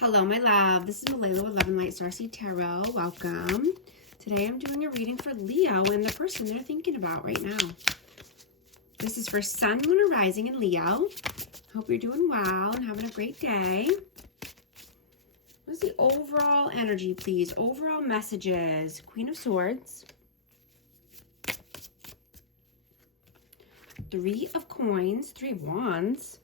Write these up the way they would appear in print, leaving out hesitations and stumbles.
Hello, my love. This is Malayla with Love and Light Starseed Tarot. Welcome. Today I'm doing a reading for Leo and the person they're thinking about right now. This is for Sun, Moon, or Rising in Leo. Hope you're doing well and having a great day. What's the overall energy, please? Overall messages. Queen of Swords. Three of Coins. Three of Wands.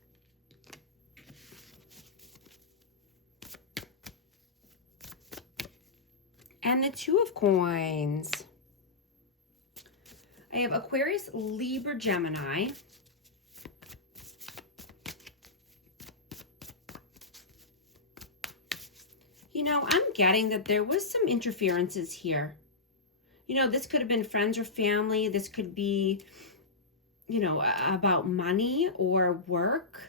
And the Two of Coins. I have Aquarius, Libra, Gemini. You know, I'm getting that there was some interferences here. You know, this could have been friends or family. This could be, you know, about money or work.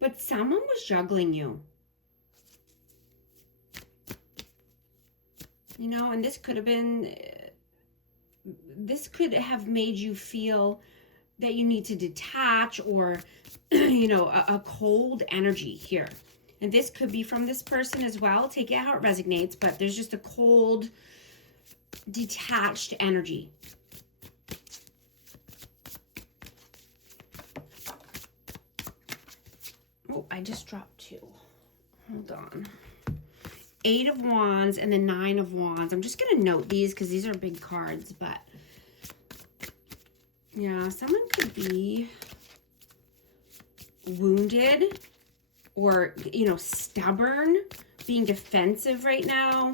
But someone was juggling you. You know, and this could have been, this could have made you feel that you need to detach or, you know, a cold energy here. And this could be from this person as well. Take it how it resonates, but there's just a cold, detached energy. Oh, I just dropped two. Hold on. Eight of Wands and the Nine of Wands. I'm just going to note these because these are big cards, but yeah, someone could be wounded or, you know, stubborn, being defensive right now.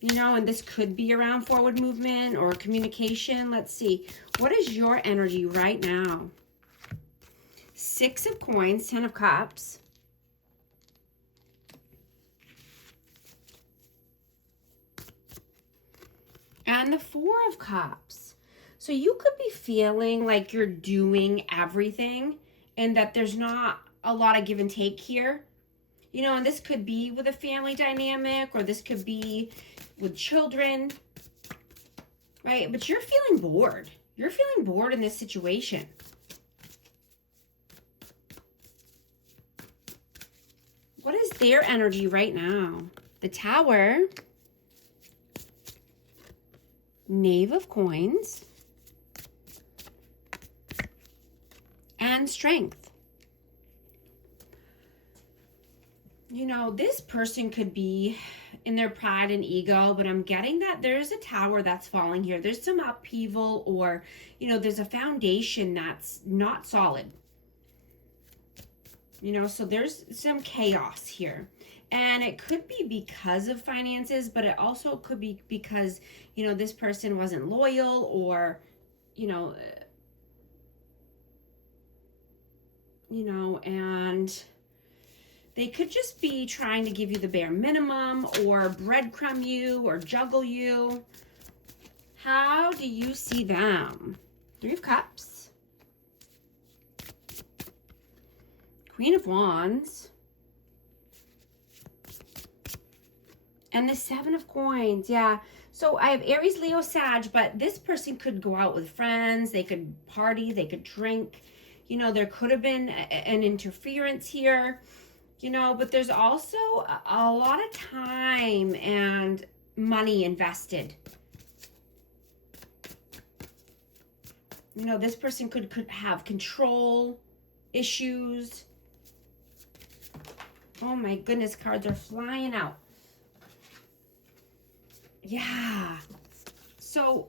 You know, and this could be around forward movement or communication. Let's see. What is your energy right now? Six of Coins, Ten of Cups. And the Four of Cups. So you could be feeling like you're doing everything and that there's not a lot of give and take here. You know, and this could be with a family dynamic or this could be with children, right? But you're feeling bored. You're feeling bored in this situation. What is their energy right now? The Tower. Knave of Coins, and Strength. You know, this person could be in their pride and ego, but I'm getting that there's a tower that's falling here. There's some upheaval or, you know, there's a foundation that's not solid. You know, so there's some chaos here. And it could be because of finances, but it also could be because, you know, this person wasn't loyal or, you know, and they could just be trying to give you the bare minimum or breadcrumb you or juggle you. How do you see them? Three of Cups. Queen of Wands. And the Seven of Coins, yeah. So I have Aries, Leo, Sag, but this person could go out with friends. They could party. They could drink. You know, there could have been an interference here. You know, but there's also a lot of time and money invested. You know, this person could have control issues. Oh my goodness, cards are flying out. Yeah. So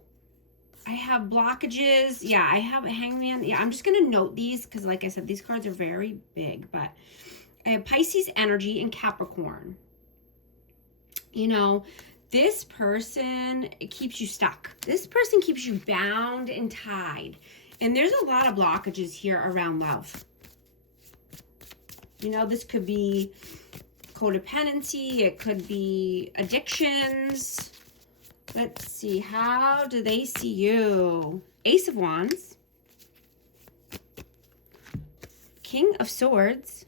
I have blockages. Yeah, I have a Hangman. Yeah, I'm just going to note these because, like I said, these cards are very big. But I have Pisces energy and Capricorn. You know, this person keeps you stuck. This person keeps you bound and tied. And there's a lot of blockages here around love. You know, this could be codependency. It could be addictions. Let's see. How do they see you? Ace of Wands. King of Swords.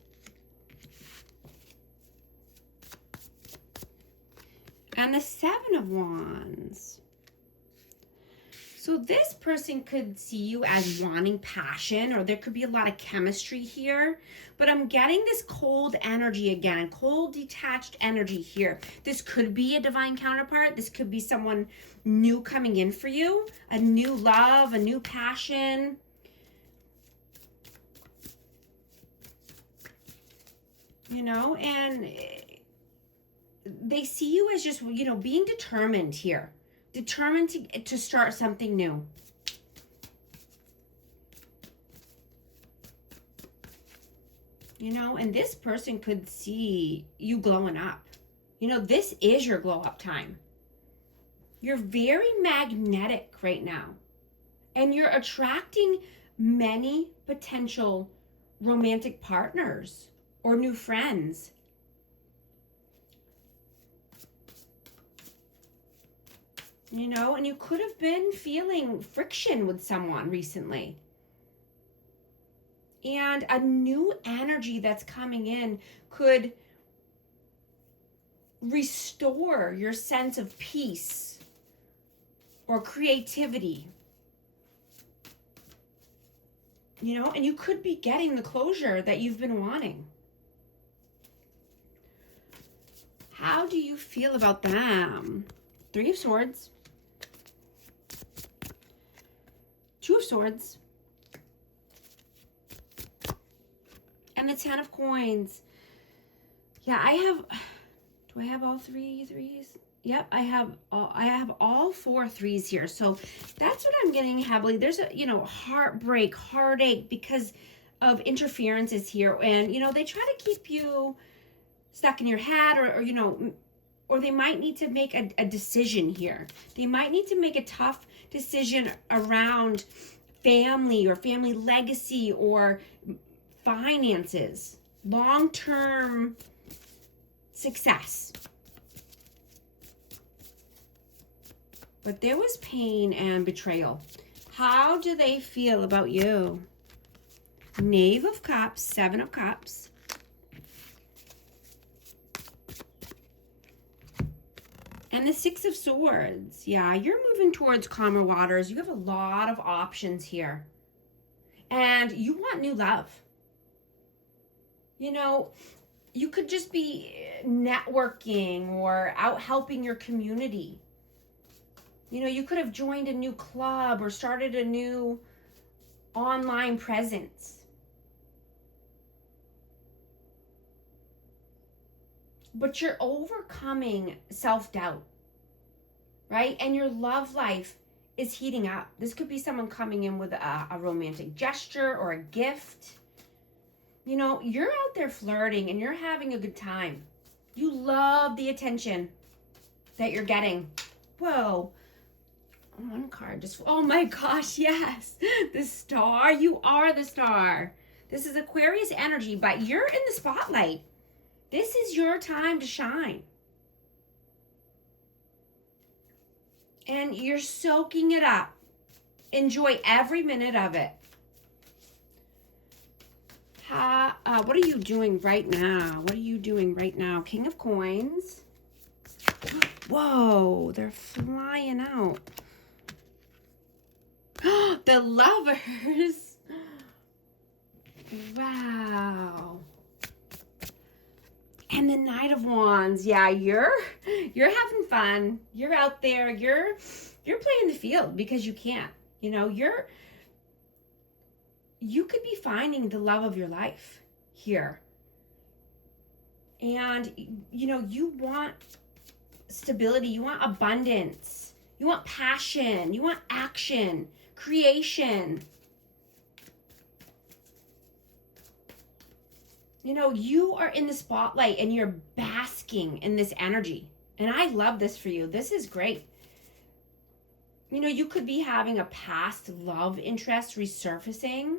And the Seven of Wands. So this person could see you as wanting passion, or there could be a lot of chemistry here. But I'm getting this cold energy again, cold, detached energy here. This could be a divine counterpart. This could be someone new coming in for you, a new love, a new passion. You know, and they see you as just, you know, being determined here. Determined to start something new. You know, and this person could see you glowing up. You know, this is your glow up time. You're very magnetic right now. And you're attracting many potential romantic partners or new friends. You know, and you could have been feeling friction with someone recently. And a new energy that's coming in could restore your sense of peace or creativity. You know, and you could be getting the closure that you've been wanting. How do you feel about them? 3 of Swords. 2 of Swords. And the 10 of Coins. Yeah, do I have all 3 threes? Yep, I have all 4 threes here. So that's what I'm getting heavily. There's a, you know, heartbreak, heartache because of interferences here. And, you know, they try to keep you stuck in your head or you know, or they might need to make a decision here. They might need to make a tough decision around family or family legacy or finances, long-term success. But there was pain and betrayal. How do they feel about you? Knave of Cups, 7 of Cups. And the 6 of Swords. Yeah, you're moving towards calmer waters. You have a lot of options here. And you want new love. You know, you could just be networking or out helping your community. You know, you could have joined a new club or started a new online presence. But you're overcoming self-doubt, right? And your love life is heating up. This could be someone coming in with a romantic gesture or a gift. You know, you're out there flirting and you're having a good time. You love the attention that you're getting. Whoa. One card just, oh my gosh, yes. The Star, you are the Star. This is Aquarius energy, but you're in the spotlight. This is your time to shine. And you're soaking it up. Enjoy every minute of it. What are you doing right now? What are you doing right now? King of Coins. Whoa, they're flying out. The Lovers. Wow. And the Knight of Wands. Yeah, you're having fun. You're out there. You're playing the field because you can. You know, you could be finding the love of your life here. And you know, you want stability, you want abundance, you want passion, you want action, creation. You know, you are in the spotlight and you're basking in this energy. And I love this for you. This is great. You know, you could be having a past love interest resurfacing.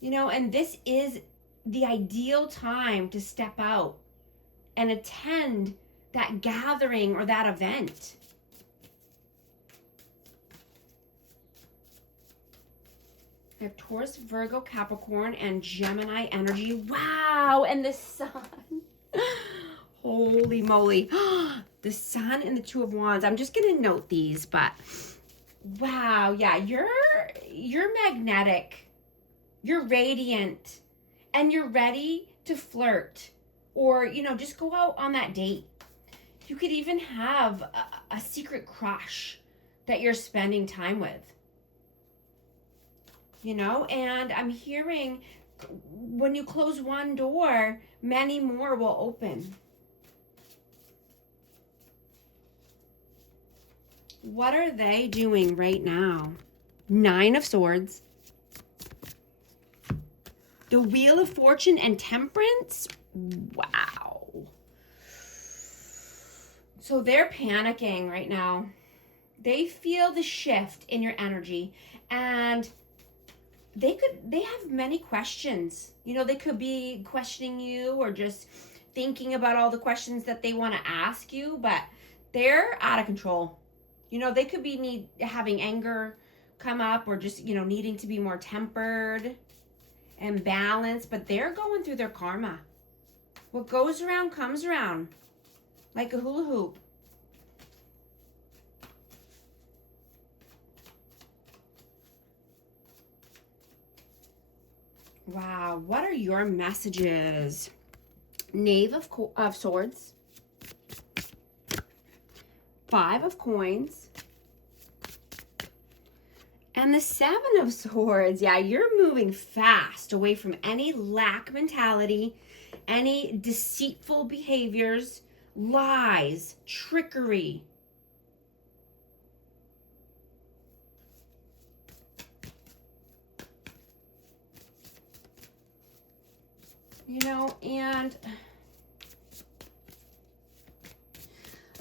You know, and this is the ideal time to step out and attend that gathering or that event. I have Taurus, Virgo, Capricorn, and Gemini energy. Wow, and the Sun. Holy moly. The Sun and the 2 of Wands. I'm just going to note these, but Wow, yeah, you're magnetic. You're radiant, and you're ready to flirt or, just go out on that date. You could even have a secret crush that you're spending time with. And I'm hearing when you close one door, many more will open. What are they doing right now? 9 of Swords. The Wheel of Fortune and Temperance. Wow. So they're panicking right now. They feel the shift in your energy, and they have many questions. They could be questioning you or just thinking about all the questions that they want to ask you, but they're out of control. They could be having anger come up, or just, needing to be more tempered and balanced, but they're going through their karma. What goes around comes around, like a hula hoop. Wow, what are your messages? Knave of Swords, 5 of Coins, and the 7 of Swords. Yeah, you're moving fast away from any lack mentality, any deceitful behaviors, lies, trickery. And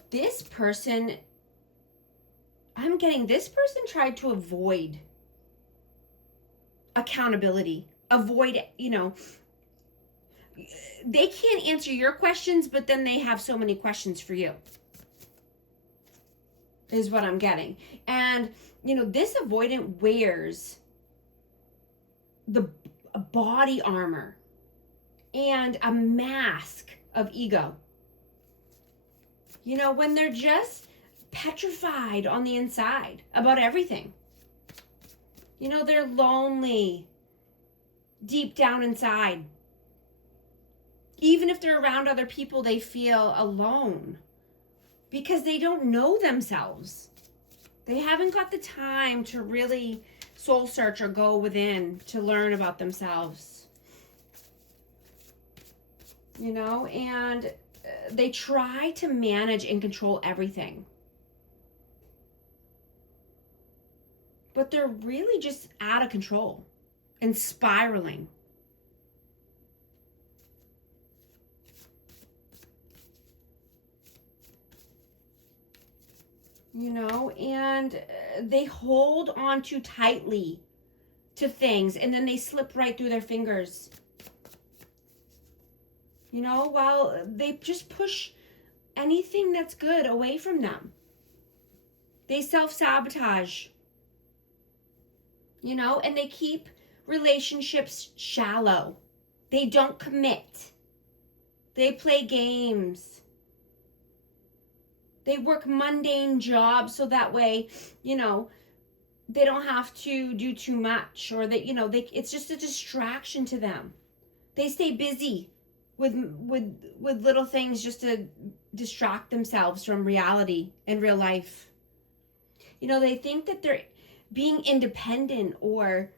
this person, I'm getting this person tried to avoid accountability, avoid, they can't answer your questions, but then they have so many questions for you, is what I'm getting. And, this avoidant wears the body armor and a mask of ego. When they're just petrified on the inside about everything. They're lonely deep down inside. Even if they're around other people, they feel alone because they don't know themselves. They haven't got the time to really soul search or go within to learn about themselves. And they try to manage and control everything. But they're really just out of control and spiraling. And they hold on too tightly to things, and then they slip right through their fingers. While they just push anything that's good away from them. They self-sabotage. And they keep relationships shallow. They don't commit. They play games. They work mundane jobs so that way, they don't have to do too much, or that, it's just a distraction to them. They stay busy with little things just to distract themselves from reality and real life. They think that they're being independent or,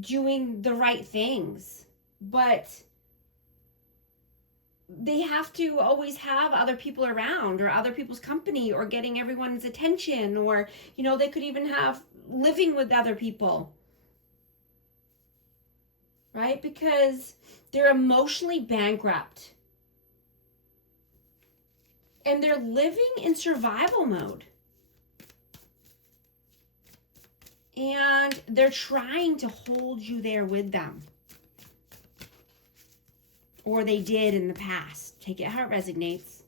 doing the right things, but they have to always have other people around, or other people's company, or getting everyone's attention, or, they could even have living with other people. Right? Because they're emotionally bankrupt. And they're living in survival mode. And they're trying to hold you there with them. Or they did in the past. Take it how it resonates.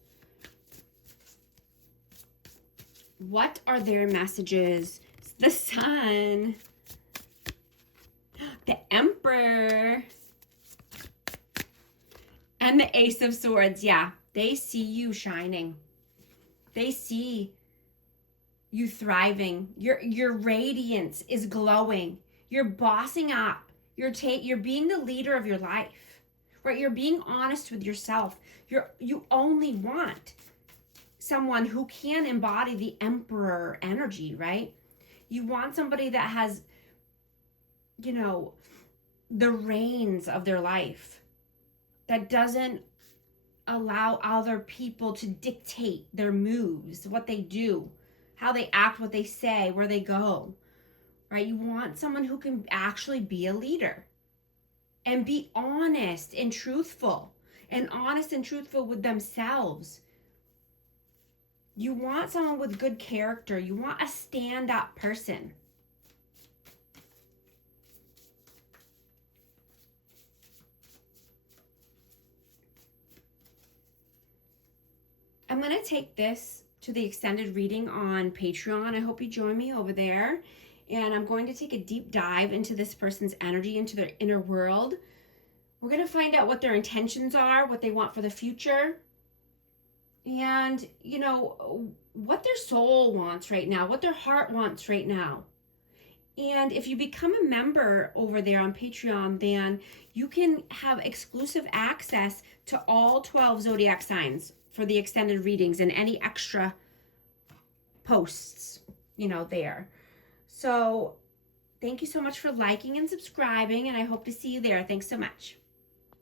What are their messages? The Sun. The Emperor. And the Ace of Swords. Yeah. They see you shining. They see you thriving. Your radiance is glowing. You're bossing up. You're being the leader of your life. Right? You're being honest with yourself. You only want someone who can embody the emperor energy, right? You want somebody that has, you know, the reins of their life, that doesn't allow other people to dictate their moves, what they do, how they act, what they say, where they go, right? You want someone who can actually be a leader and be honest and truthful with themselves. You want someone with good character. You want a stand-up person. I'm going to take this to the extended reading on Patreon. I hope you join me over there. And I'm going to take a deep dive into this person's energy, into their inner world. We're going to find out what their intentions are, what they want for the future, and, you know, what their soul wants right now, what their heart wants right now. And if you become a member over there on Patreon, then you can have exclusive access to all 12 zodiac signs for the extended readings and any extra posts, you know, there. So thank you so much for liking and subscribing, and I hope to see you there. Thanks so much.